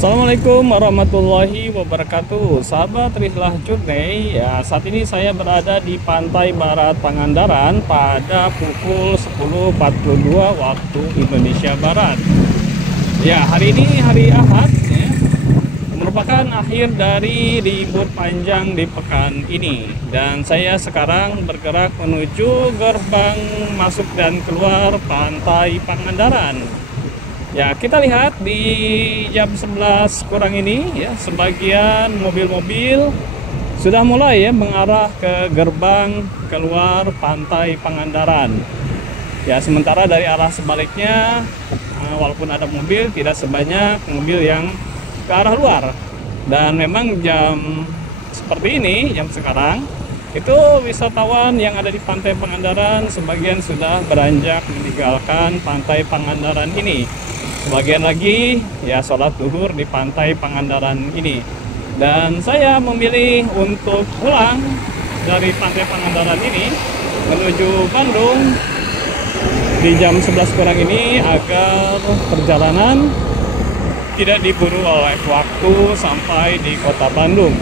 Assalamualaikum warahmatullahi wabarakatuh. Sahabat Rihlah Journey, ya saat ini saya berada di Pantai Barat Pangandaran pada pukul 10.42 waktu Indonesia Barat. Ya, hari ini hari Ahad ya, merupakan akhir dari libur panjang di pekan ini, dan saya sekarang bergerak menuju gerbang masuk dan keluar Pantai Pangandaran. Ya, kita lihat di jam 11 kurang ini ya, sebagian mobil-mobil sudah mulai ya mengarah ke gerbang keluar Pantai Pangandaran. Ya, sementara dari arah sebaliknya walaupun ada mobil, tidak sebanyak mobil yang ke arah luar. Dan memang jam seperti ini, jam sekarang, itu wisatawan yang ada di Pantai Pangandaran sebagian sudah beranjak meninggalkan Pantai Pangandaran ini. Sebagian lagi ya sholat zuhur di Pantai Pangandaran ini. Dan saya memilih untuk pulang dari Pantai Pangandaran ini menuju Bandung di jam 11 kurang ini agar perjalanan tidak diburu oleh waktu sampai di kota Bandung.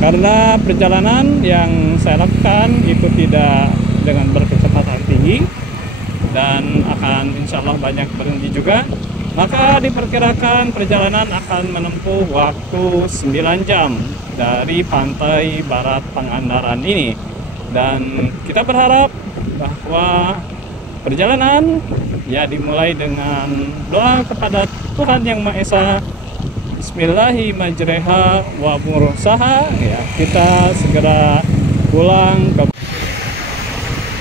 Karena perjalanan yang saya lakukan itu tidak dengan berkecepatan tinggi dan akan insya Allah banyak berhenti juga, maka diperkirakan perjalanan akan menempuh waktu 9 jam dari Pantai Barat Pangandaran ini. Dan kita berharap bahwa perjalanan ya dimulai dengan doa kepada Tuhan Yang Maha Esa. Bismillahirrahmanirrahim wa mursaha, ya kita segera pulang ke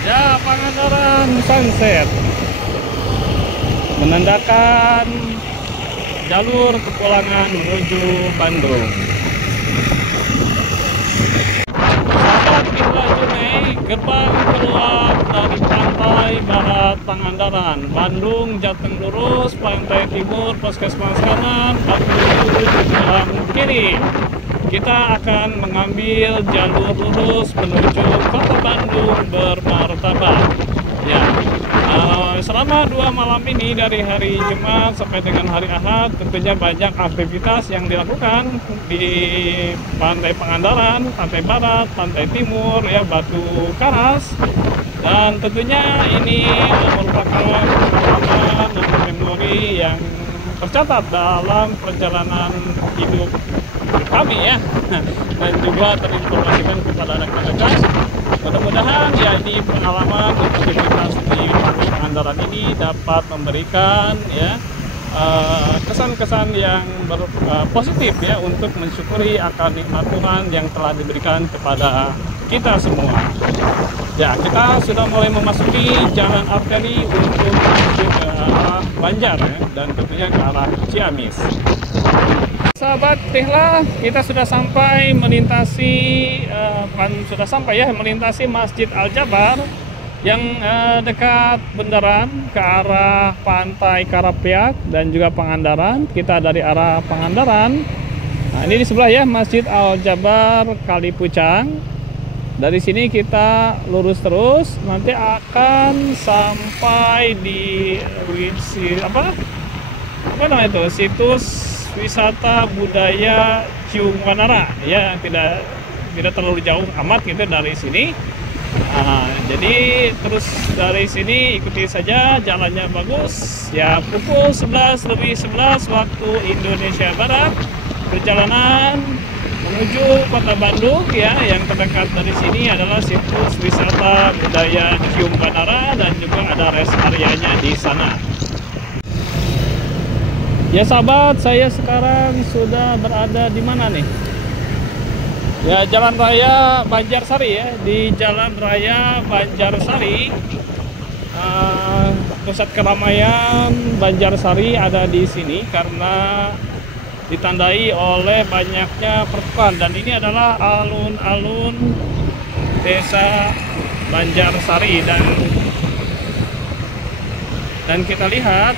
ya Pangandaran Sunset, menandakan jalur kepulangan menuju Bandung. Sahabat Rihlah Journey, gerbang keluar dari Pantai Barat Pangandaran, Bandung Jateng lurus, Pantai Timur Puskesmas kanan, Bandung sebelah kiri. Kita akan mengambil jalur lurus menuju kota Bandung bermartabat. Ya, selama 2 malam ini dari hari Jumat sampai dengan hari Ahad tentunya banyak aktivitas yang dilakukan di Pantai Pangandaran, Pantai Barat, Pantai Timur, ya Batu Karas, dan tentunya ini merupakan pengalaman dan memori yang tercatat dalam perjalanan hidup kami ya, dan juga terinformasikan kepada anak-anak. Mudah-mudahan ya ini pengalaman aktivitas di Pantai Pangandaran ini dapat memberikan ya kesan-kesan yang positif ya untuk mensyukuri akan nikmat Tuhan yang telah diberikan kepada kita semua. Ya, kita sudah mulai memasuki jalan arteri untuk menuju ke arah Banjar ya, dan tentunya ke arah Ciamis. Sahabat Rihlah, kita sudah sampai melintasi melintasi Masjid Al-Jabar yang dekat Bundaran ke arah Pantai Karapiak dan juga Pangandaran. Kita dari arah Pangandaran. Nah, ini di sebelah ya Masjid Al-Jabar Kalipucang. Dari sini kita lurus terus, nanti akan sampai di situs wisata budaya Cium Wanara ya, tidak terlalu jauh amat gitu dari sini. Jadi terus dari sini ikuti saja, jalannya bagus ya. Pukul 11:11 waktu Indonesia Barat, perjalanan menuju kota Bandung ya. Yang terdekat dari sini adalah situs wisata budaya Cium Wanara dan juga ada rest areanya di sana. Ya sahabat, saya sekarang sudah berada di mana nih? Ya, Jalan Raya Banjarsari ya. Di Jalan Raya Banjarsari, pusat keramaian Banjarsari ada di sini karena ditandai oleh banyaknya pertokoan, dan ini adalah alun-alun desa Banjarsari. Dan kita lihat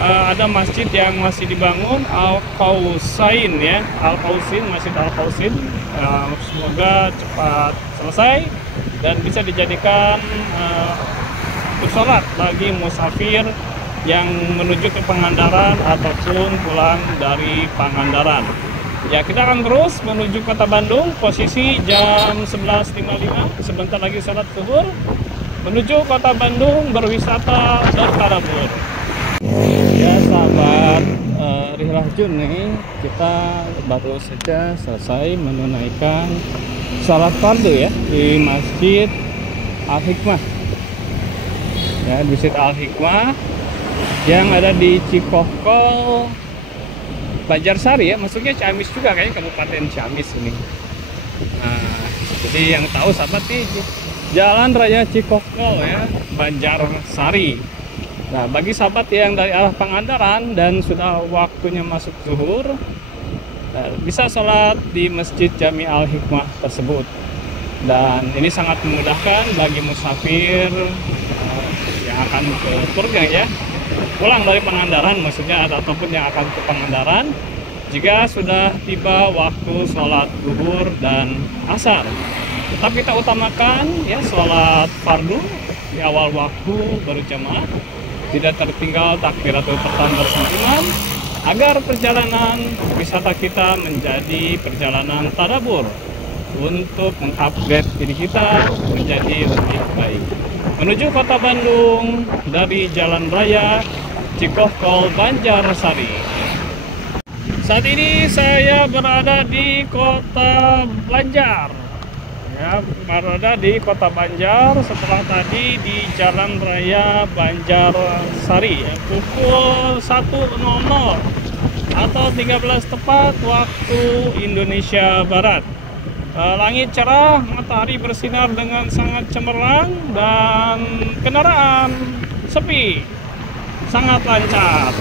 ada masjid yang masih dibangun, Al-Qausain ya, Masjid Al-Qausain. Semoga cepat selesai dan bisa dijadikan sholat bagi musafir yang menuju ke Pangandaran ataupun pulang dari Pangandaran. Ya, kita akan terus menuju Kota Bandung, posisi jam 11.55, sebentar lagi salat zuhur, menuju Kota Bandung berwisata bertadabur. Ya sahabat Rihlah Journey, kita baru saja selesai menunaikan salat fardu ya di Masjid Al-Hikmah. Ya, di Masjid Al-Hikmah yang ada di Cikokol Banjarsari ya, maksudnya Ciamis juga, kayaknya Kabupaten Ciamis ini. Nah, jadi yang tahu sahabat nih, Jalan Raya Cikokol ya, Banjarsari. Nah, bagi sahabat yang dari arah Pangandaran dan sudah waktunya masuk zuhur, bisa sholat di Masjid Jami Al-Hikmah tersebut. Dan ini sangat memudahkan bagi musafir yang akan ke surga ya, pulang dari Pangandaran maksudnya, ataupun yang akan ke Pangandaran jika sudah tiba waktu sholat zuhur dan asar. Tetap kita utamakan ya sholat fardu di awal waktu berjamaah, tidak tertinggal takbiratul ihram bersama imam, agar perjalanan wisata kita menjadi perjalanan tadabur untuk mengupgrade diri kita menjadi lebih baik. Menuju Kota Bandung dari Jalan Raya Cikokol Banjarsari. Saat ini saya berada di Kota Banjar. Ya, berada di Kota Banjar setelah tadi di Jalan Raya Banjarsari ya, pukul 1.00 atau 13 tepat waktu Indonesia Barat. Langit cerah, matahari bersinar dengan sangat cemerlang, dan kendaraan sepi, sangat lancar.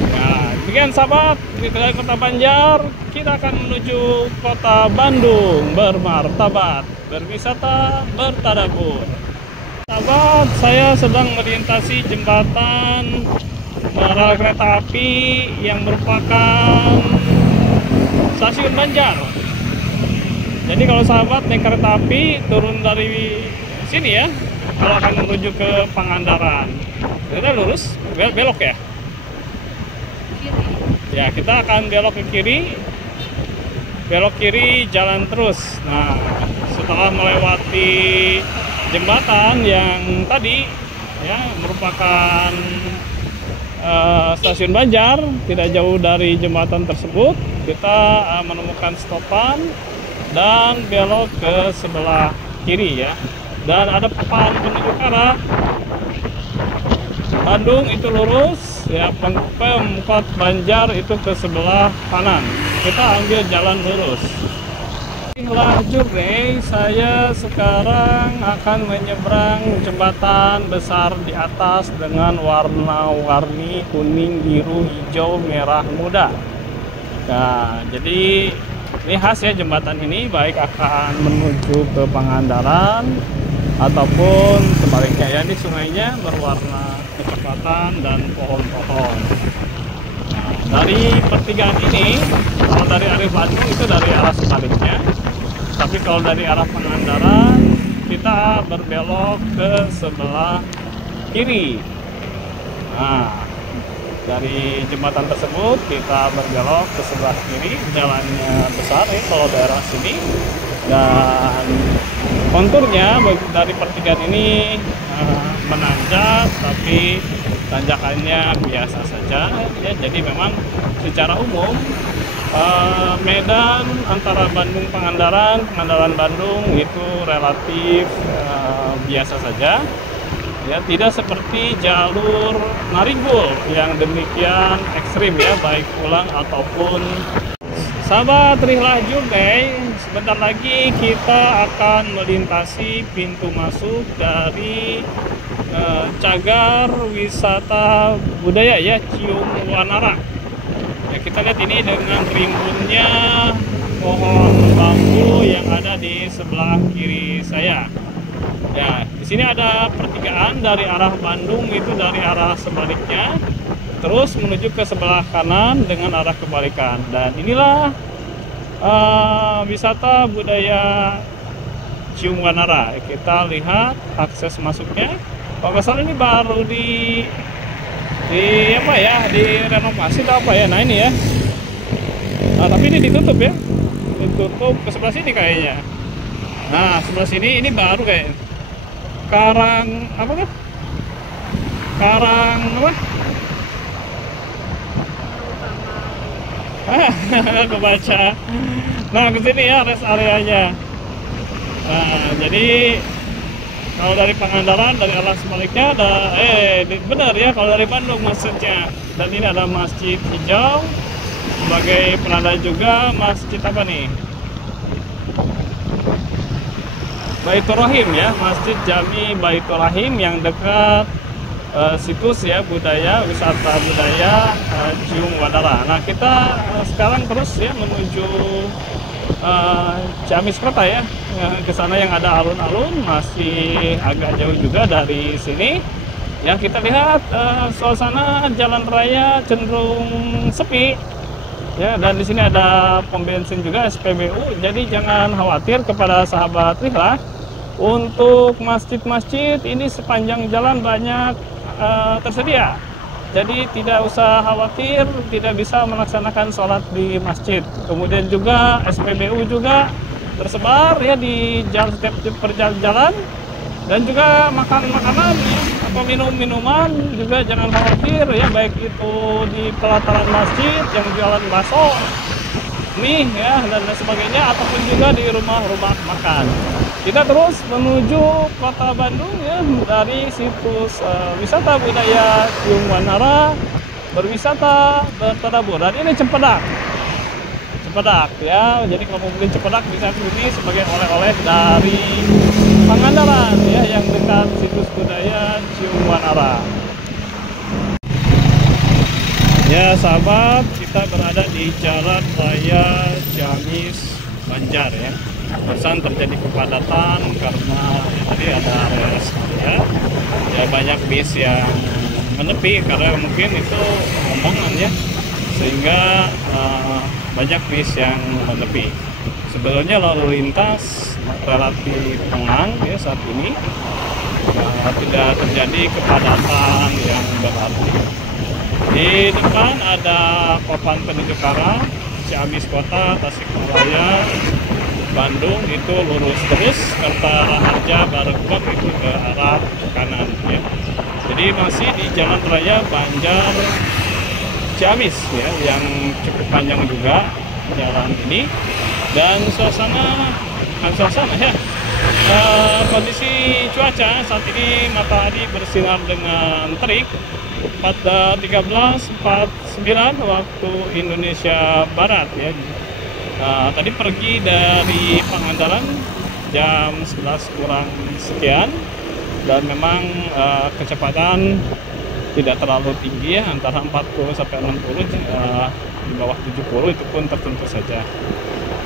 Ya, demikian sahabat, dari Kota Banjar kita akan menuju Kota Bandung bermartabat, berwisata, bertadabur. Sahabat, saya sedang melintasi jembatan rel kereta api yang merupakan stasiun Banjar. Jadi kalau sahabat naik kereta api turun dari sini ya, kalau akan menuju ke Pangandaran, kita lurus, belok ya. Ya, kita akan belok ke kiri, belok kiri, jalan terus. Nah, setelah melewati jembatan yang tadi ya merupakan stasiun Banjar, tidak jauh dari jembatan tersebut kita menemukan stopan dan belok ke sebelah kiri ya, dan ada papan penunjuk arah Bandung itu lurus ya, Pemkot Banjar itu ke sebelah kanan, kita ambil jalan lurus. Rihlah Journey, saya sekarang akan menyeberang jembatan besar di atas dengan warna-warni kuning, biru, hijau, merah muda. Nah, jadi ini khas ya jembatan ini, baik akan menuju ke Pangandaran ataupun sebaliknya ya. Ini sungainya berwarna kecoklatan dan pohon-pohon. Nah, dari pertigaan ini, kalau dari arah Bandung itu dari arah sebaliknya, tapi kalau dari arah Pangandaran kita berbelok ke sebelah kiri. Nah, dari jembatan tersebut kita berbelok ke sebelah kiri, jalannya besar ya kalau daerah sini, dan konturnya dari pertigaan ini menanjak, tapi tanjakannya biasa saja ya. Jadi memang secara umum medan antara Bandung Pangandaran, Pangandaran Bandung itu relatif biasa saja. Ya, tidak seperti jalur Naringgul yang demikian ekstrim ya, baik pulang ataupun. Sahabat Rihlah Journey, sebentar lagi kita akan melintasi pintu masuk dari cagar wisata budaya ya, Cium Wanara. Ya, kita lihat ini dengan rimbunnya pohon bambu yang ada di sebelah kiri saya. Ya, di sini ada pertigaan dari arah Bandung itu dari arah sebaliknya, terus menuju ke sebelah kanan dengan arah kebalikan. Dan inilah wisata budaya Cium Wanara. Kita lihat akses masuknya. Kalau nggak salah ini baru di apa ya, direnovasi atau apa ya. Nah ini ya, nah tapi ini ditutup ya, ditutup ke sebelah sini kayaknya. Nah sebelah sini ini baru kayak karang apa tuh, karang apa kebaca. Nah kesini ya rest areanya. Nah jadi kalau dari Pangandaran, dari arah sebaliknya ada benar ya, kalau dari Bandung maksudnya. Dan ini ada Masjid Hijau sebagai penanda juga masjid apa nih? Baitur Rahim ya, Masjid Jami Baitur Rahim yang dekat situs ya budaya, wisata budaya Cium Wadara. Nah kita sekarang terus ya menuju Ciamis Kota ya, ke sana yang ada alun-alun, masih agak jauh juga dari sini. Ya kita lihat suasana jalan raya cenderung sepi ya, dan di sini ada pom bensin juga SPBU. Jadi jangan khawatir kepada sahabat Rihlah, untuk masjid-masjid ini sepanjang jalan banyak tersedia. Jadi tidak usah khawatir tidak bisa melaksanakan sholat di masjid. Kemudian juga SPBU juga tersebar ya di setiap perjalanan, dan juga makan makanan ya, atau minum minuman juga jangan khawatir ya, baik itu di pelataran masjid yang jualan bakso, mie ya dan sebagainya, ataupun juga di rumah-rumah makan. Kita terus menuju Kota Bandung ya, dari situs wisata budaya Cium Wanara, berwisata bertadabur. Dan ini cempedak ya, jadi kalau mau beli cempedak bisa beli sebagai oleh-oleh dari Pangandaran ya, yang dekat situs budaya Cium Wanara. Ya sahabat, kita berada di Jalan Raya Ciamis Banjar ya. Barusan terjadi kepadatan karena ya, tadi ada rest area ya, banyak bis yang menepi karena mungkin itu rombongan ya, sehingga banyak bis yang menepi. Sebenarnya lalu lintas relatif tenang ya saat ini, tidak terjadi kepadatan yang berarti. Di depan ada papan penunjuk arah Ciamis Kota, Tasikmalaya, Bandung, itu lurus terus, Kertaharja, Barekbek itu ke arah kanan ya. Jadi masih di Jalan Raya Banjar Ciamis ya, yang cukup panjang juga jalan ini. Dan suasana ya, kondisi cuaca saat ini matahari bersinar dengan terik pada 13.49 waktu Indonesia Barat ya. Tadi pergi dari Pangandaran jam 11 kurang sekian, dan memang kecepatan tidak terlalu tinggi ya, antara 40 sampai 60, di bawah 70 itu pun tertentu saja.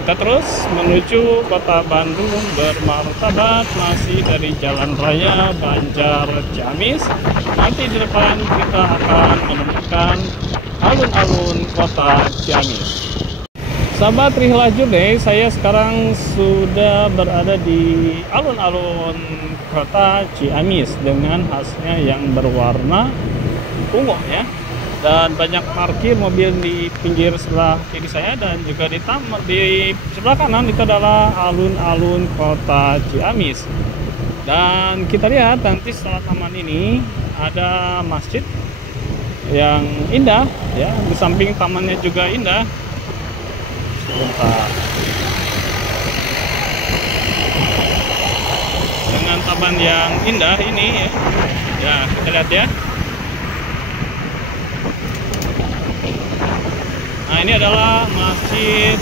Kita terus menuju Kota Bandung bermartabat, masih dari Jalan Raya Banjar Ciamis. Nanti di depan kita akan menemukan alun-alun Kota Ciamis. Sahabat Rihlah Journey, saya sekarang sudah berada di alun-alun Kota Ciamis dengan khasnya yang berwarna ungu ya, dan banyak parkir mobil di pinggir sebelah kiri saya, dan juga di sebelah kanan itu adalah alun-alun Kota Ciamis. Dan kita lihat nanti setelah taman ini ada masjid yang indah ya, di samping tamannya juga indah. Sebentar. Dengan taman yang indah ini ya, kita lihat ya. Nah ini adalah masjid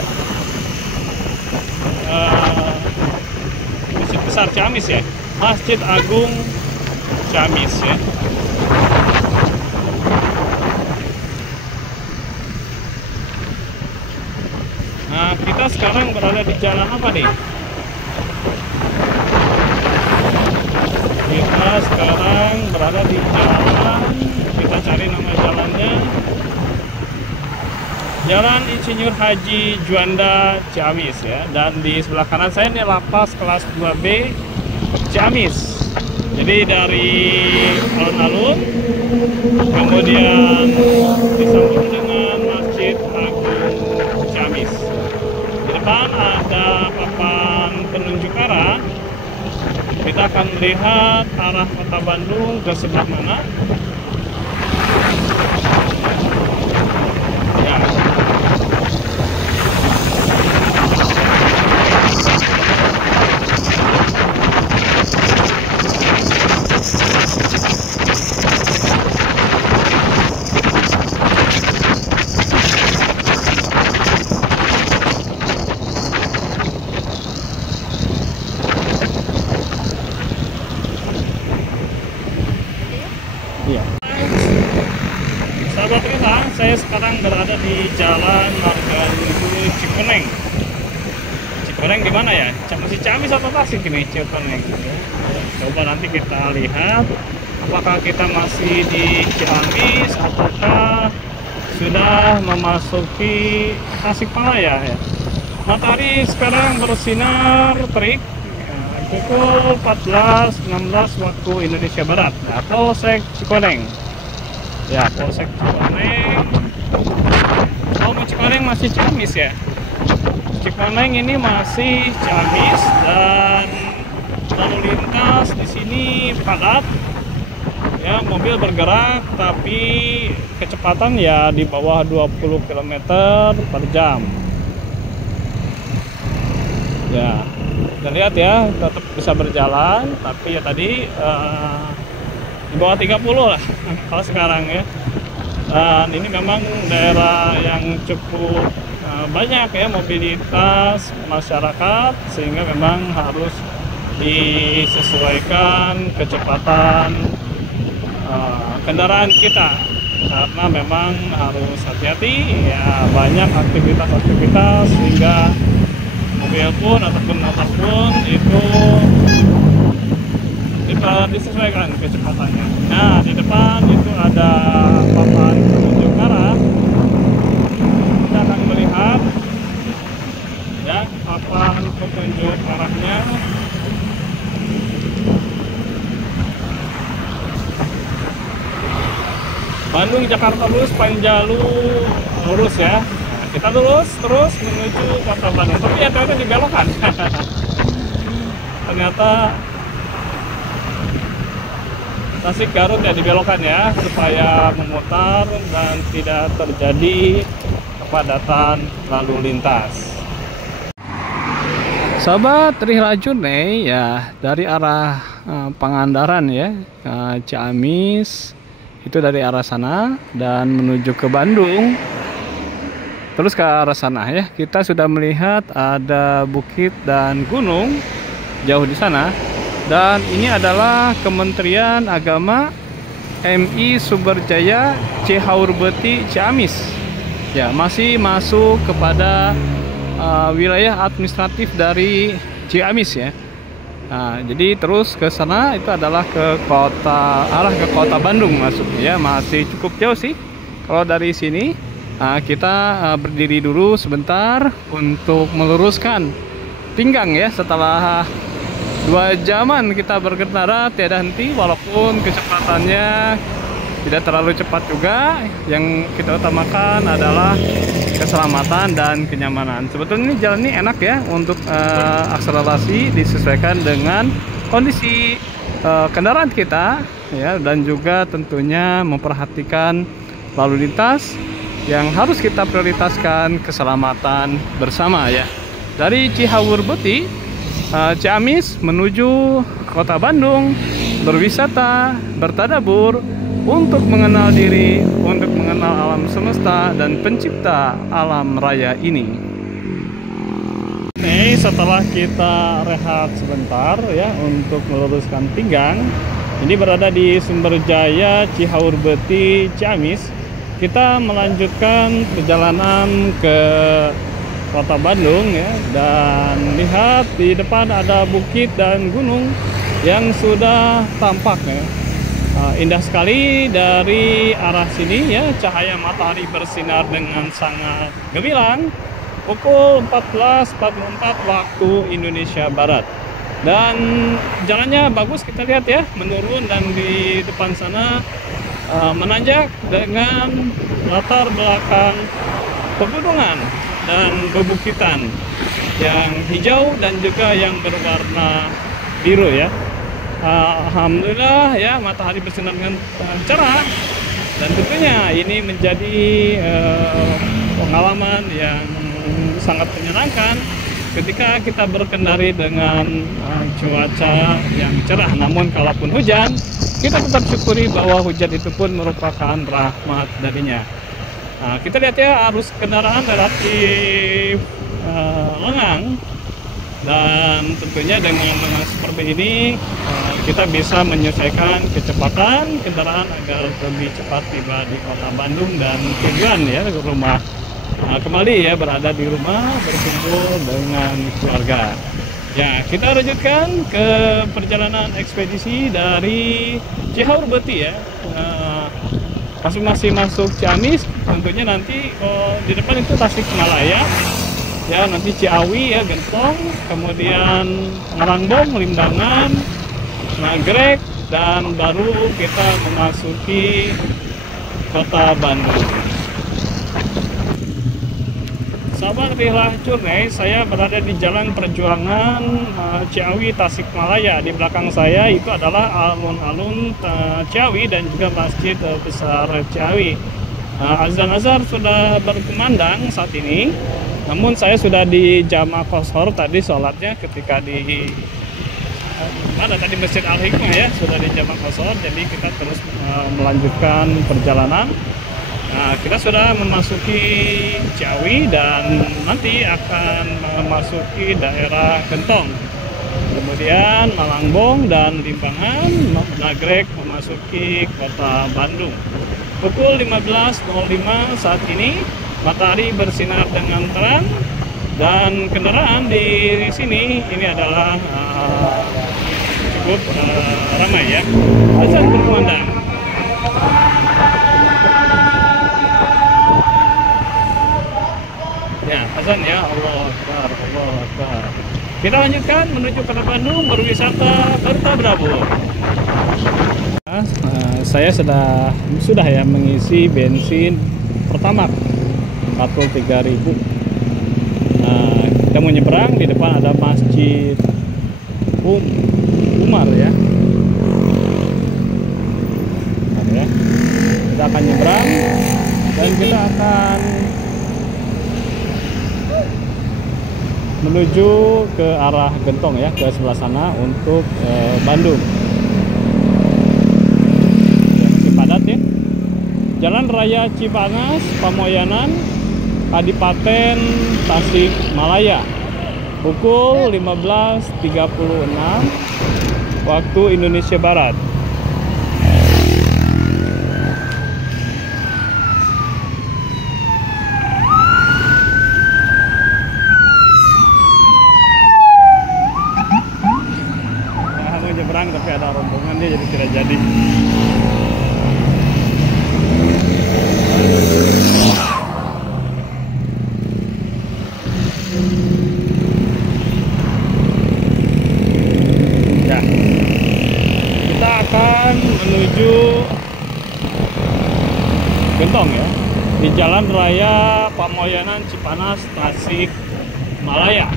Masjid Besar Ciamis ya, Masjid Agung Ciamis ya. Nah kita sekarang berada di jalan apa nih? Kita sekarang berada di jalan, kita cari nama jalannya, Jalan Insinyur Haji Juanda Ciamis ya. Dan di sebelah kanan saya ini lapas kelas 2B Ciamis. Jadi dari alun-alun kemudian disambung dengan Masjid Agung Ciamis. Di depan ada papan penunjuk arah. Kita akan melihat arah kota Bandung ke sebelah mana. Ya. Iya. Sahabat Rila, saya sekarang berada di Jalan Margahayu Cikoneng. Cikoneng di mana ya? Masih Ciamis atau Tasik ini Cikoneng? Coba nanti kita lihat apakah kita masih di Ciamis ataukah sudah memasuki Tasikmalaya ya. Matahari sekarang bersinar terik. Pukul 14.16 waktu Indonesia Barat. Nah, Polsek Cikoneng. Ya, Polsek Cikoneng. Oh, Cikoneng masih Ciamis ya. Cikoneng ini masih Ciamis dan lalu lintas di sini padat. Ya, mobil bergerak tapi kecepatan ya di bawah 20 km per jam. Ya. Kita lihat ya, tetap bisa berjalan, tapi ya tadi di bawah 30 lah kalau sekarang ya. Dan ini memang daerah yang cukup banyak ya mobilitas masyarakat, sehingga memang harus disesuaikan kecepatan kendaraan kita, karena memang harus hati-hati ya, banyak aktivitas-aktivitas sehingga mobil pun ataupun motor pun itu disesuaikan kecepatannya. Nah, di depan itu ada papan penunjuk arah. Kita akan melihat ya papan petunjuk arahnya. Bandung Jakarta lurus, Panjalu lurus ya. Kita lurus terus menuju kota Bandung, tapi ya ternyata dibelokkan. Ternyata Tasik Garut ya dibelokkan ya, supaya memutar dan tidak terjadi kepadatan lalu lintas. Sahabat Rila Journey ya, dari arah Pangandaran ya, Ciamis itu dari arah sana dan menuju ke Bandung. Terus ke arah sana ya, kita sudah melihat ada bukit dan gunung jauh di sana. Dan ini adalah Kementerian Agama MI Sumberjaya Cihaurbeti Ciamis. Ya, masih masuk kepada wilayah administratif dari Ciamis ya. Nah, jadi terus ke sana itu adalah ke arah ke kota Bandung masuknya ya, masih cukup jauh sih kalau dari sini. Nah, kita berdiri dulu sebentar untuk meluruskan pinggang ya, setelah 2 jaman kita berkendara tiada henti, walaupun kecepatannya tidak terlalu cepat juga. Yang kita utamakan adalah keselamatan dan kenyamanan. Sebetulnya ini jalan ini enak ya untuk akselerasi, disesuaikan dengan kondisi kendaraan kita ya, dan juga tentunya memperhatikan lalu lintas yang harus kita prioritaskan keselamatan bersama ya. Dari Cihaurbeti Ciamis menuju kota Bandung, berwisata, bertadabur untuk mengenal diri, untuk mengenal alam semesta dan pencipta alam raya ini. Nih, setelah kita rehat sebentar ya untuk meluruskan pinggang, ini berada di Sumberjaya Cihaurbeti Ciamis. Kita melanjutkan perjalanan ke kota Bandung ya, dan lihat di depan ada bukit dan gunung yang sudah tampak ya. Indah sekali dari arah sini ya, cahaya matahari bersinar dengan sangat gemilang pukul 14.44 waktu Indonesia Barat. Dan jalannya bagus, kita lihat ya, menurun, dan di depan sana menanjak dengan latar belakang pegunungan dan bebukitan yang hijau dan juga yang berwarna biru ya. Alhamdulillah ya, matahari bersinar dengan cerah, dan tentunya ini menjadi pengalaman yang sangat menyenangkan ketika kita berkendari dengan cuaca yang cerah. Namun kalaupun hujan, kita tetap syukuri bahwa hujan itu pun merupakan rahmat darinya. Kita lihat ya, arus kendaraan relatif lengang, dan tentunya dengan lengang seperti ini kita bisa menyesuaikan kecepatan kendaraan agar lebih cepat tiba di kota Bandung dan tujuan ya ke rumah. Kembali ya, berada di rumah berkumpul dengan keluarga. Ya, kita lanjutkan ke perjalanan ekspedisi dari Cihaurbeti ya. Masing-masing masuk Ciamis, tentunya nanti di depan itu Tasikmalaya. Ya, nanti Ciawi ya, Gentong, kemudian Malangbong, Limbangan, Nagrek, dan baru kita memasuki kota Bandung. Sahabat Rihlah Journey, saya berada di Jalan Perjuangan Ciawi Tasikmalaya. Di belakang saya itu adalah alun-alun Ciawi dan juga Masjid Besar Ciawi. Azan sudah berkumandang saat ini, namun saya sudah di Jamaah Qashar tadi sholatnya ketika di mana tadi Masjid Al Hikmah ya, sudah di Jamaah Qashar. Jadi kita terus melanjutkan perjalanan. Kita sudah memasuki Ciawi dan nanti akan memasuki daerah Gentong, kemudian Malangbong dan Limbangan, Nagrek memasuki kota Bandung. Pukul 15.05 saat ini, matahari bersinar dengan terang dan kendaraan di sini ini adalah cukup ramai ya. Azan berkumandang. Ya, azan ya, Allah Akbar, Allah Akbar. Kita lanjutkan menuju kota Bandung berwisata Kertabrabur. Saya sudah ya mengisi bensin pertama 43.000. Kita mau nyebrang, di depan ada Masjid Umar ya. Kita akan nyebrang dan kita akan menuju ke arah Gentong ya, ke sebelah sana untuk Bandung. Masih padat ya. Jalan Raya Cipanas, Pamoyanan, Kadipaten Tasikmalaya. Pukul 15.36 waktu Indonesia Barat. Tapi ada rombongan dia jadi tidak jadi. Ya, kita akan menuju Gentong ya, di Jalan Raya Pamoyanan Cipanas Tasikmalaya.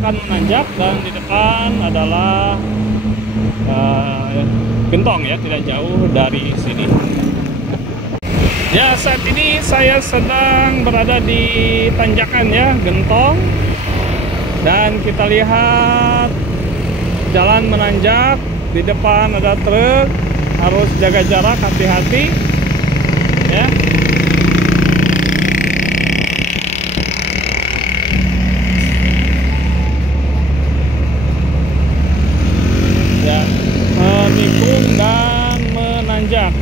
Akan menanjak dan di depan adalah Gentong ya, tidak jauh dari sini. Ya, saat ini saya sedang berada di tanjakan ya, Gentong, dan kita lihat jalan menanjak. Di depan ada truk, harus jaga jarak, hati-hati ya. Menikung dan menanjak.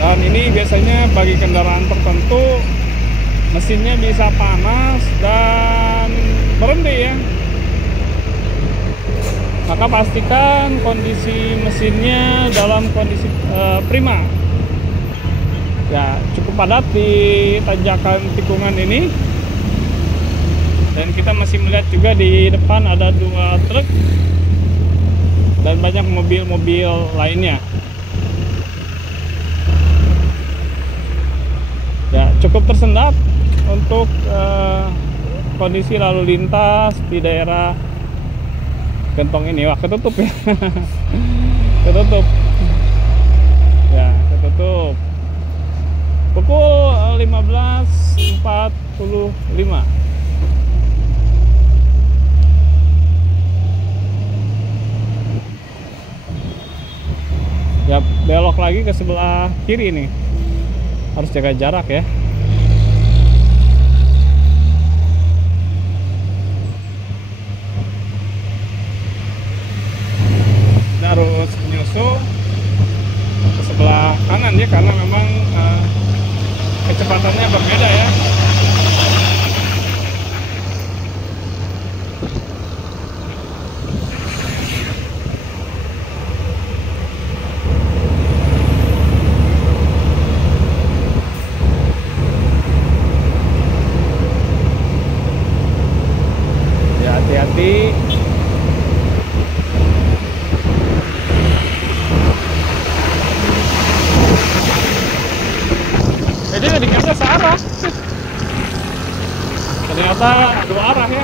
Dan ini biasanya bagi kendaraan tertentu mesinnya bisa panas dan berhenti ya. maka pastikan kondisi mesinnya dalam kondisi prima. Ya, cukup padat di tanjakan tikungan ini. Dan kita masih melihat juga di depan ada 2 truk dan banyak mobil-mobil lainnya. Ya, cukup tersendat untuk kondisi lalu lintas di daerah Gentong ini. Wah, ketutup ya. Ketutup. Ya, ketutup. Pukul 15.45. Ya, belok lagi ke sebelah kiri nih. Harus jaga jarak ya. Kita harus menyusul ke sebelah kanan ya, karena memang kecepatannya berbeda ya. Ya, hati-hati. Jadi tadinya searah, ternyata 2 arah ya.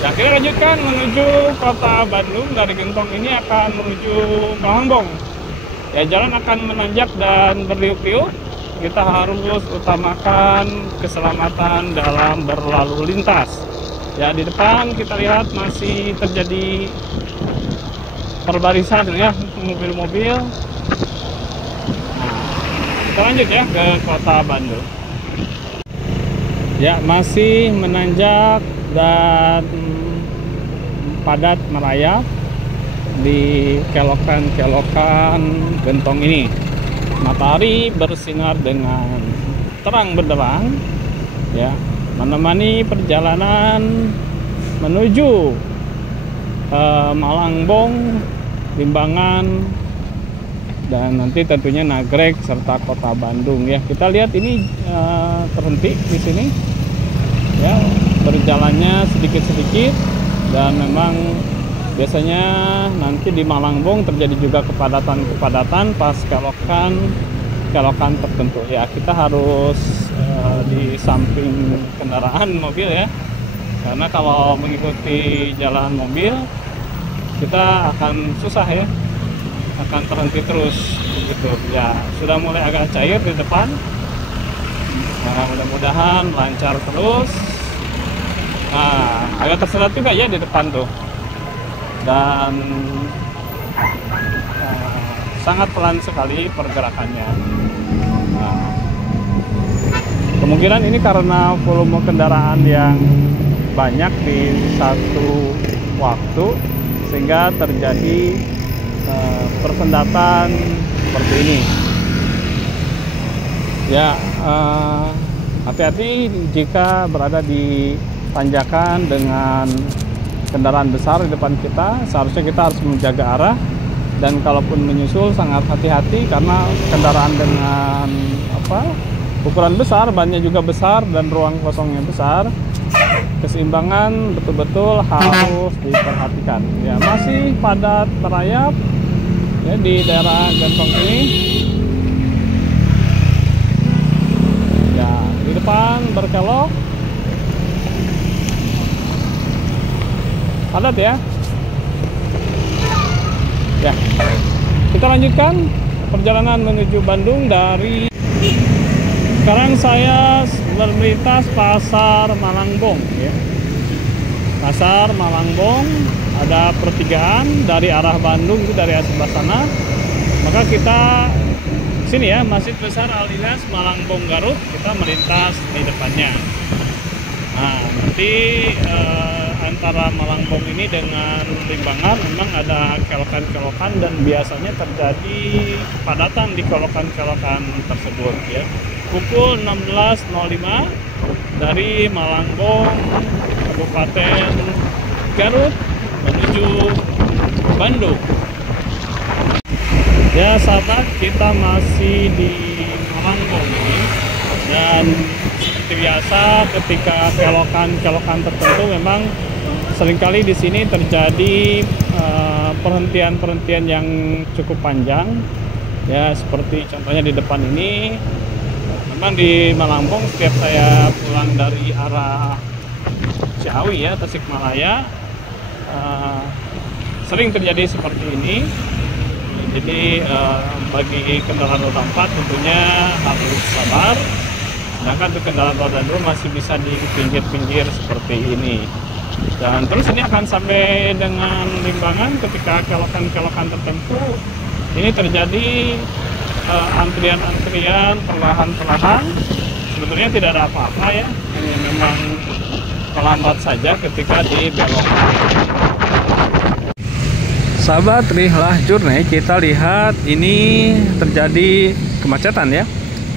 Ya, kita lanjutkan menuju kota Bandung. Dari Gentong ini akan menuju Malangbong. Ya, jalan akan menanjak dan berliuk-liuk. Kita harus utamakan keselamatan dalam berlalu lintas. Ya, di depan kita lihat masih terjadi perbarisan ya, mobil-mobil. Kita lanjut ya ke kota Bandung. Ya, masih menanjak dan padat merayap di kelokan-kelokan Gentong ini. Matahari bersinar dengan terang benderang ya, menemani perjalanan menuju Malangbong, Limbangan, dan nanti tentunya Nagrek serta kota Bandung ya. Kita lihat ini terhenti di sini ya, berjalannya sedikit-sedikit, dan memang biasanya nanti di Malangbong terjadi juga kepadatan pas kelokan tertentu ya. Kita harus di samping kendaraan mobil ya, karena kalau mengikuti jalan mobil kita akan susah ya, akan terhenti terus begitu ya. Sudah mulai agak cair di depan. Nah, mudah-mudahan lancar terus. Nah, agak tersendat juga ya di depan tuh, dan sangat pelan sekali pergerakannya. Nah, kemungkinan ini karena volume kendaraan yang banyak di satu waktu, sehingga terjadi persendatan seperti ini ya. Hati-hati jika berada di tanjakan dengan kendaraan besar di depan kita. Seharusnya kita harus menjaga arah, dan kalaupun menyusul sangat hati-hati, karena kendaraan dengan ukuran besar, bannya juga besar, dan ruang kosongnya besar. Keseimbangan betul-betul harus diperhatikan ya. Masih padat merayap ya di daerah Gentong ini ya. Di depan berkelok padat ya. Ya, kita lanjutkan perjalanan menuju Bandung. Dari sekarang saya melintas Pasar Malangbong ya. Pasar Malangbong, ada pertigaan dari arah Bandung itu dari sebelah sana. Maka kita sini ya, Masjid Besar Al-Inas Malangbong Garut, kita melintas di depannya. Nah, nanti antara Malangbong ini dengan Limbangan memang ada kelokan-kelokan, dan biasanya terjadi kepadatan di kelokan-kelokan tersebut ya. Pukul 16.05 dari Malangbong, Kabupaten Garut menuju Bandung. Ya sahabat, kita masih di Malangbong ini, dan seperti biasa ketika kelokan-kelokan tertentu memang seringkali di sini terjadi perhentian-perhentian yang cukup panjang. Ya seperti contohnya di depan ini, memang di Malangbong setiap saya pulang dari arah Ciawi ya, Tasikmalaya, sering terjadi seperti ini. Jadi bagi kendaraan roda 4 tentunya harus sabar, sedangkan untuk kendaraan roda 2 masih bisa di pinggir-pinggir seperti ini. Dan terus ini akan sampai dengan Limbangan ketika kelokan-kelokan tertentu ini terjadi antrian-antrian perlahan-perlahan. Sebetulnya tidak ada apa-apa ya, hanya memang pelambat saja ketika dibelokkan. Sahabat Rihlah Journey, kita lihat ini terjadi kemacetan ya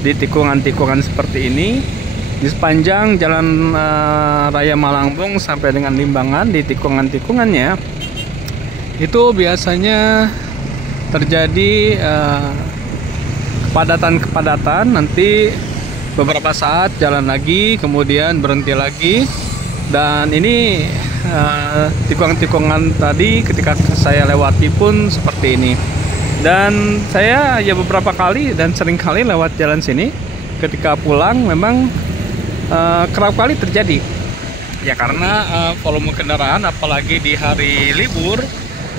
di tikungan-tikungan seperti ini di sepanjang jalan raya Malangbong sampai dengan Limbangan. Di tikungan-tikungannya itu biasanya terjadi kepadatan-kepadatan, nanti beberapa saat jalan lagi kemudian berhenti lagi. Dan ini tikungan-tikungan tadi ketika saya lewati pun seperti ini. Dan saya ya beberapa kali dan sering kali lewat jalan sini ketika pulang memang kerap kali terjadi. Ya karena volume kendaraan apalagi di hari libur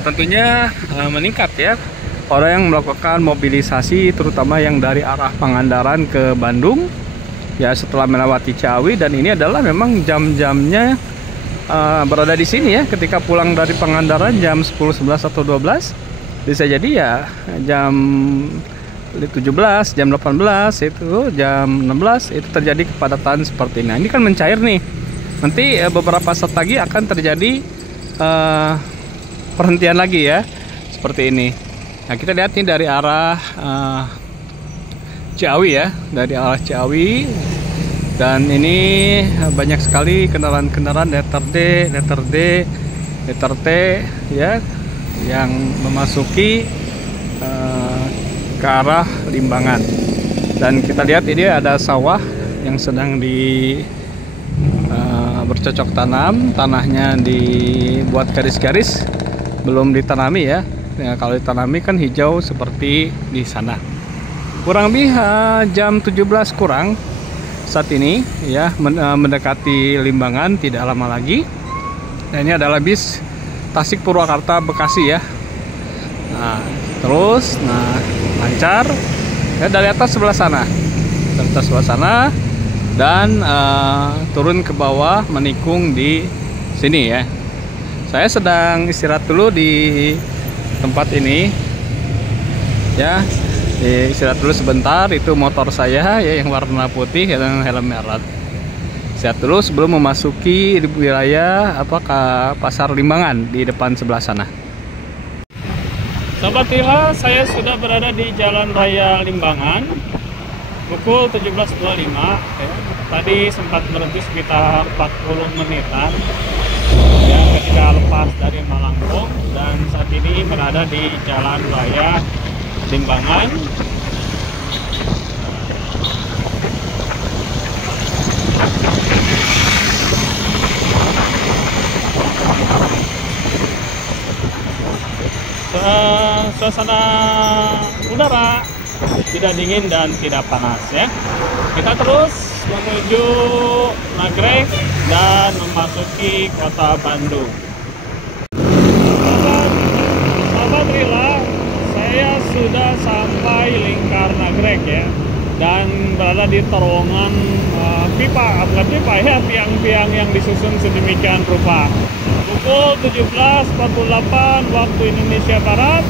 tentunya meningkat ya. Orang yang melakukan mobilisasi terutama yang dari arah Pangandaran ke Bandung ya setelah melewati Ciawi, dan ini adalah memang jam-jamnya berada di sini ya. Ketika pulang dari Pangandaran jam 10, 11 atau 12, bisa jadi ya jam 17, jam 18, itu jam 16 itu terjadi kepadatan seperti ini. Nah, ini kan mencair nih. Nanti beberapa saat lagi akan terjadi perhentian lagi ya seperti ini. Nah, kita lihat nih dari arah Ciawi ya, dari arah Ciawi, dan ini banyak sekali kendaraan-kendaraan letter D, letter T ya yang memasuki ke arah Limbangan. Dan kita lihat ini ada sawah yang sedang bercocok tanam, tanahnya dibuat garis-garis, belum ditanami ya. Ya, kalau ditanami kan hijau seperti di sana. Kurang lebih jam 17 kurang saat ini ya, mendekati Limbangan tidak lama lagi. Nah, ini adalah bis Tasik Purwakarta Bekasi ya. Nah, terus lancar ya dari atas sebelah sana. Dari atas sebelah sana dan turun ke bawah menikung di sini ya. Saya sedang istirahat dulu di tempat ini ya. Istirahat dulu sebentar. Itu motor saya ya yang warna putih dan helm merah. Istirahat dulu sebelum memasuki wilayah Pasar Limbangan di depan sebelah sana. Sahabat Rihlah, saya sudah berada di Jalan Raya Limbangan pukul 17.25 ya. Tadi sempat berhenti sekitar 40 menitan ya ketika lepas dari Malangbong, dan saat ini berada di Jalan Raya Limbangan. Suasana udara tidak dingin dan tidak panas ya. Kita terus menuju Nagreg dan memasuki kota Bandung. Sahabat Rihlah, saya sudah sampai lingkar Nagreg ya, dan berada di terowongan pipa, bukan pipa ya, tiang-tiang yang disusun sedemikian rupa. Pukul 17.48 waktu Indonesia Barat,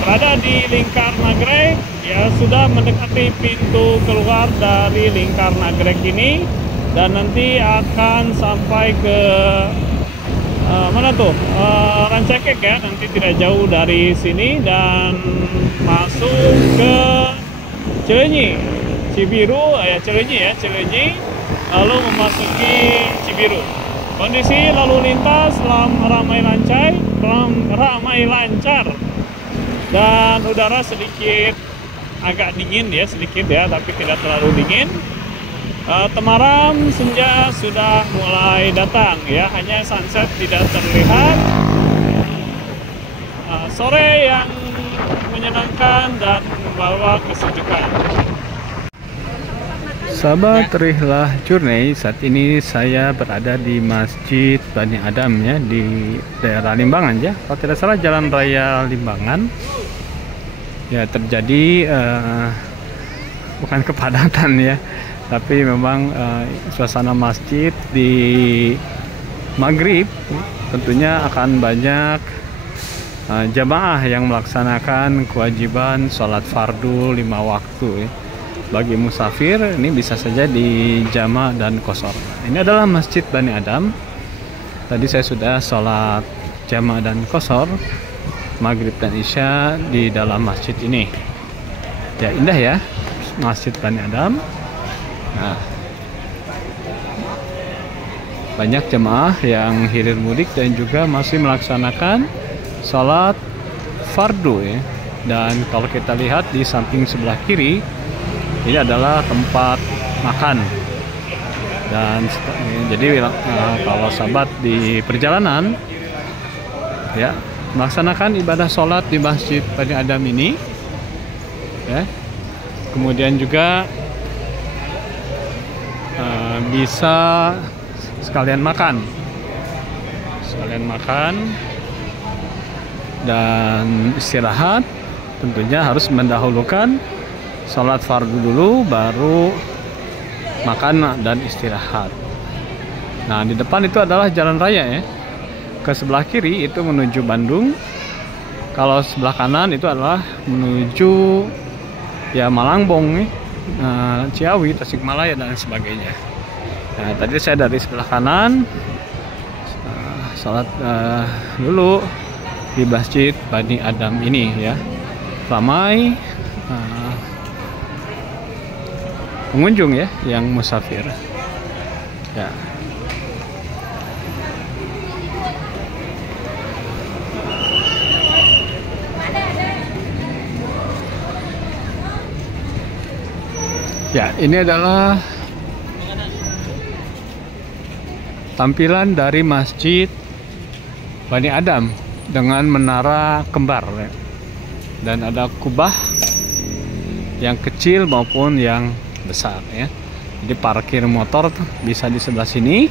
berada di lingkar Nagreg ya, sudah mendekati pintu keluar dari lingkar Nagreg ini, dan nanti akan sampai ke mana tuh, Rancaikek ya, nanti tidak jauh dari sini, dan masuk ke Cileunyi, Cibiru ya, Cileunyi, lalu memasuki Cibiru. Kondisi lalu lintas ramai lancar, dan udara sedikit agak dingin ya, sedikit ya, tapi tidak terlalu dingin. Temaram senja sudah mulai datang ya, hanya sunset tidak terlihat. Sore yang menyenangkan dan membawa kesejukan. Sahabat Rihlah Journey, saat ini saya berada di Masjid Bani Adam ya, di daerah Limbangan ya. Kalau tidak salah Jalan Raya Limbangan. Ya, terjadi bukan kepadatan ya, tapi memang suasana masjid di maghrib tentunya akan banyak jamaah yang melaksanakan kewajiban sholat fardu 5 waktu ya. Bagi musafir ini bisa saja di jama' dan qashar. Ini adalah Masjid Bani Adam. Tadi saya sudah sholat jama' dan qashar maghrib dan isya di dalam masjid ini. Ya, indah ya Masjid Bani Adam. Nah, banyak jemaah yang hilir mudik dan juga masih melaksanakan sholat fardu ya. Dan kalau kita lihat di samping sebelah kiri, ini adalah tempat makan. Dan jadi kalau sahabat di perjalanan ya, melaksanakan ibadah sholat di Masjid Bani Adam ini ya, kemudian juga bisa sekalian makan dan istirahat. Tentunya harus mendahulukan sholat fardu dulu, baru makan dan istirahat. Nah, di depan itu adalah jalan raya ya. Ke sebelah kiri itu menuju Bandung. Kalau sebelah kanan itu adalah menuju ya Malangbong nih, Ciawi, Tasikmalaya dan sebagainya. Nah, tadi saya dari sebelah kanan sholat dulu di Masjid Bani Adam ini ya. Ramai pengunjung ya yang musafir ya. Ya, ini adalah tampilan dari Masjid Bani Adam dengan menara kembar ya. Dan ada kubah yang kecil maupun yang besar ya. Jadi parkir motor tuh bisa di sebelah sini,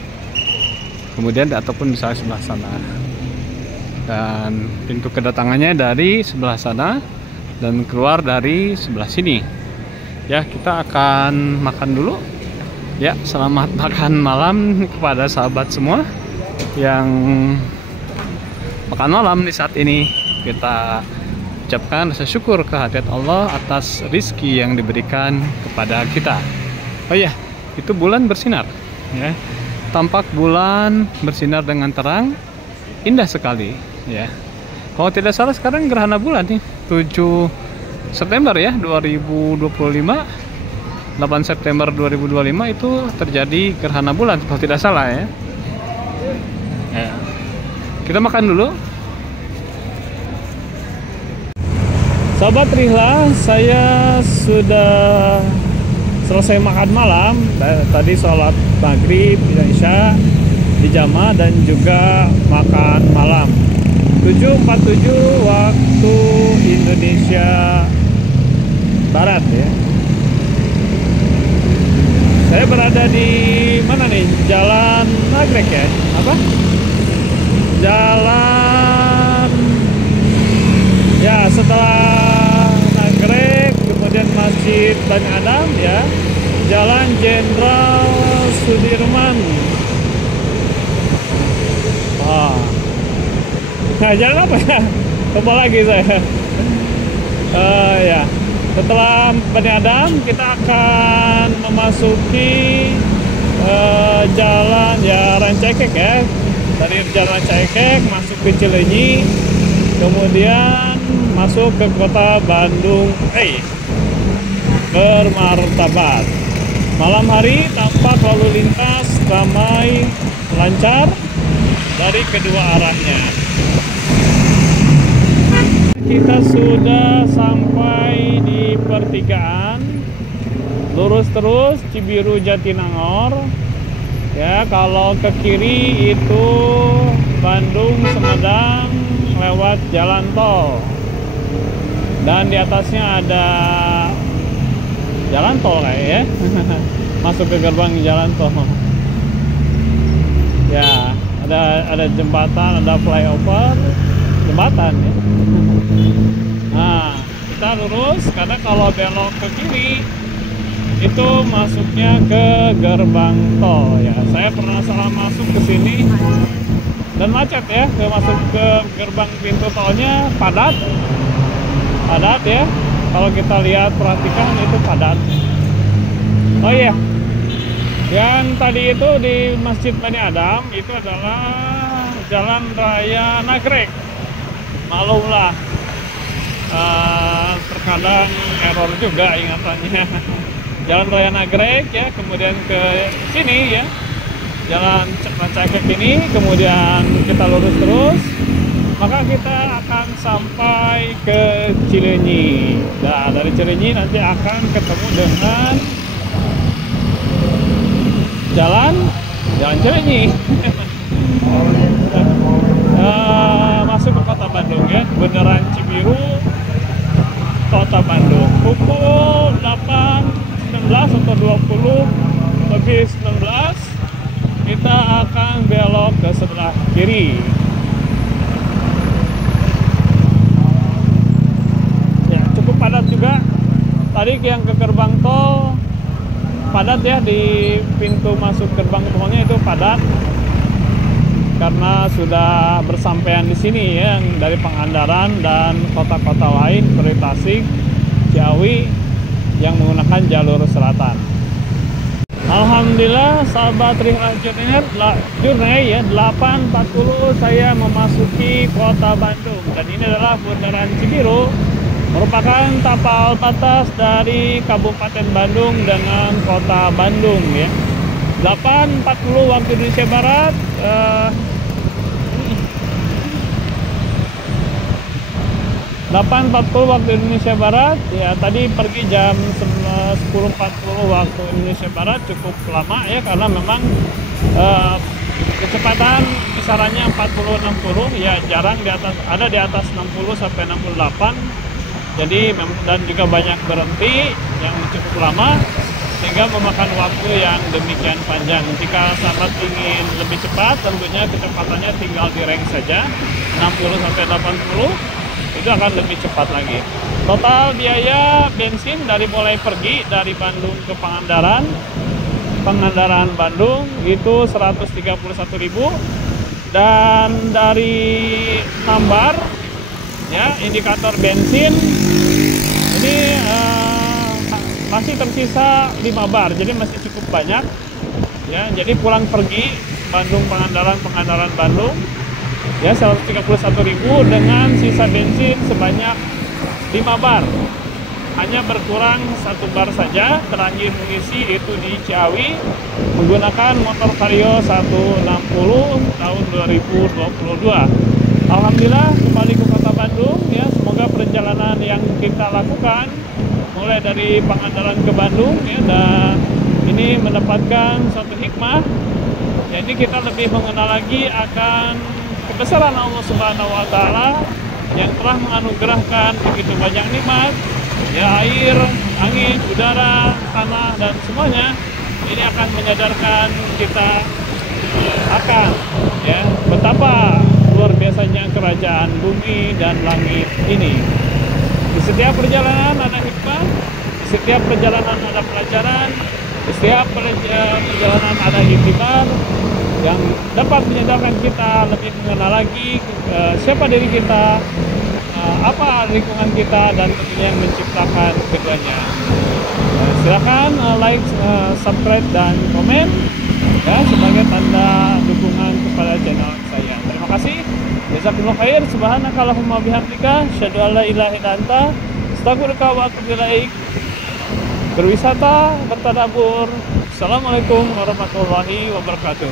kemudian ataupun bisa di sebelah sana. Dan pintu kedatangannya dari sebelah sana dan keluar dari sebelah sini. Ya, kita akan makan dulu. Ya, selamat makan malam kepada sahabat semua yang makan malam di saat ini. Kita ucapkan rasa syukur kehadirat Allah atas rizki yang diberikan kepada kita. Oh ya, itu bulan bersinar ya. Tampak bulan bersinar dengan terang, indah sekali ya. Kalau tidak salah sekarang gerhana bulan nih, 7 September ya 2025. 8 September 2025 itu terjadi gerhana bulan kalau tidak salah ya. Ya. Kita makan dulu. Sahabat Rihlah, saya sudah selesai makan malam. Tadi sholat maghrib dan isya di jamaah dan juga makan malam. 7.47 waktu Indonesia Barat ya. Saya berada di mana nih? Jalan Nagrek ya? Apa? Jalan ya, setelah Nagrek kemudian Masjid Bani Adam ya, Jalan Jenderal Sudirman. Nah, jalan apa ya? Coba lagi saya. Ya, setelah Bani Adam kita akan memasuki jalan ya Rancaikek ya. Dari jalan Rancaikek masuk ke Cileunyi, kemudian masuk ke kota Bandung bermartabat. Malam hari tampak lalu lintas ramai lancar dari kedua arahnya. Kita sudah sampai di pertigaan, lurus terus Cibiru Jatinangor. Ya, kalau ke kiri itu Bandung Sumedang lewat jalan tol. Dan di atasnya ada jalan tol kayak ya. Masuk ke gerbang jalan tol. Ya, ada jembatan, ada flyover, jembatan ya. Nah, kita lurus karena kalau belok ke kiri itu masuknya ke gerbang tol ya. Saya pernah salah masuk ke sini dan macet ya. Masuk ke gerbang pintu tolnya padat ya. Kalau kita lihat perhatikan itu padat. Oh iya, yang tadi itu di Masjid Bani Adam itu adalah Jalan Raya Nagrek. Maklumlah, terkadang error juga ingatannya. Jalan Raya Nagrek ya, kemudian ke sini ya, Jalan Cagek ini, kemudian kita lurus terus, maka kita akan sampai ke Cileunyi. Nah, dari Cileunyi nanti akan ketemu dengan Jalan Cileunyi. Masuk ke kota Bandung ya, Bundaran Cibiru, kota Bandung. Pukul 8.19 atau 20 lebih 19 kita akan belok ke sebelah kiri. Ya, cukup padat juga. Tadi yang ke gerbang tol padat ya, di pintu masuk gerbang tolnya itu padat karena sudah bersampaian di sini ya, yang dari Pangandaran dan kota-kota lain seperti Tasik, Ciawi yang menggunakan jalur selatan. Alhamdulillah sahabat Rihlah Journey ya, 8.40 saya memasuki kota Bandung, dan ini adalah Bundaran Cibiru, merupakan tapal batas dari Kabupaten Bandung dengan kota Bandung ya. 8.40 waktu Indonesia Barat. 8.40 waktu Indonesia Barat ya, tadi pergi jam 10.40 waktu Indonesia Barat, cukup lama ya, karena memang kecepatan kisarannya 40-60 ya, jarang di atas, ada di atas 60 sampai 68. Jadi dan juga banyak berhenti yang cukup lama sehingga memakan waktu yang demikian panjang. Jika sahabat ingin lebih cepat, tentunya kecepatannya tinggal direng saja 60 sampai 80, itu akan lebih cepat lagi. Total biaya bensin dari mulai pergi dari Bandung ke Pangandaran Bandung itu 131.000, dan dari Nambar ya, indikator bensin ini masih tersisa 5 bar, jadi masih cukup banyak ya. Jadi pulang pergi Bandung Pangandaran Bandung ya 131.000 dengan sisa bensin sebanyak 5 bar, hanya berkurang 1 bar saja. Terakhir mengisi itu di Ciawi menggunakan motor Vario 160 tahun 2022. Alhamdulillah kembali ke kota Bandung ya. Semoga perjalanan yang kita lakukan mulai dari Pangandaran ke Bandung ya, dan ini mendapatkan suatu hikmah. Jadi kita lebih mengenal lagi akan kebesaran Allah Subhanahu wa Ta'ala yang telah menganugerahkan begitu banyak nikmat ya, air, angin, udara, tanah, dan semuanya. Ini akan menyadarkan kita akan ya betapa luar biasanya kerajaan bumi dan langit ini. Di setiap perjalanan ada hikmah, di setiap perjalanan ada pelajaran, di setiap perjalanan ada iktibar yang dapat menyadarkan kita lebih mengenal lagi siapa diri kita, apa lingkungan kita, dan tentunya yang menciptakan keduanya. Silakan like, subscribe, dan komen ya sebagai tanda dukungan kepada channel saya. Terima kasih. Jazakumullah khair. Subhanakallahumma bihamdika, asyhadu an la ilaha illa anta, astaghfiruka wa atubu ilaik. Berwisata, bertadabur. Assalamualaikum warahmatullahi wabarakatuh.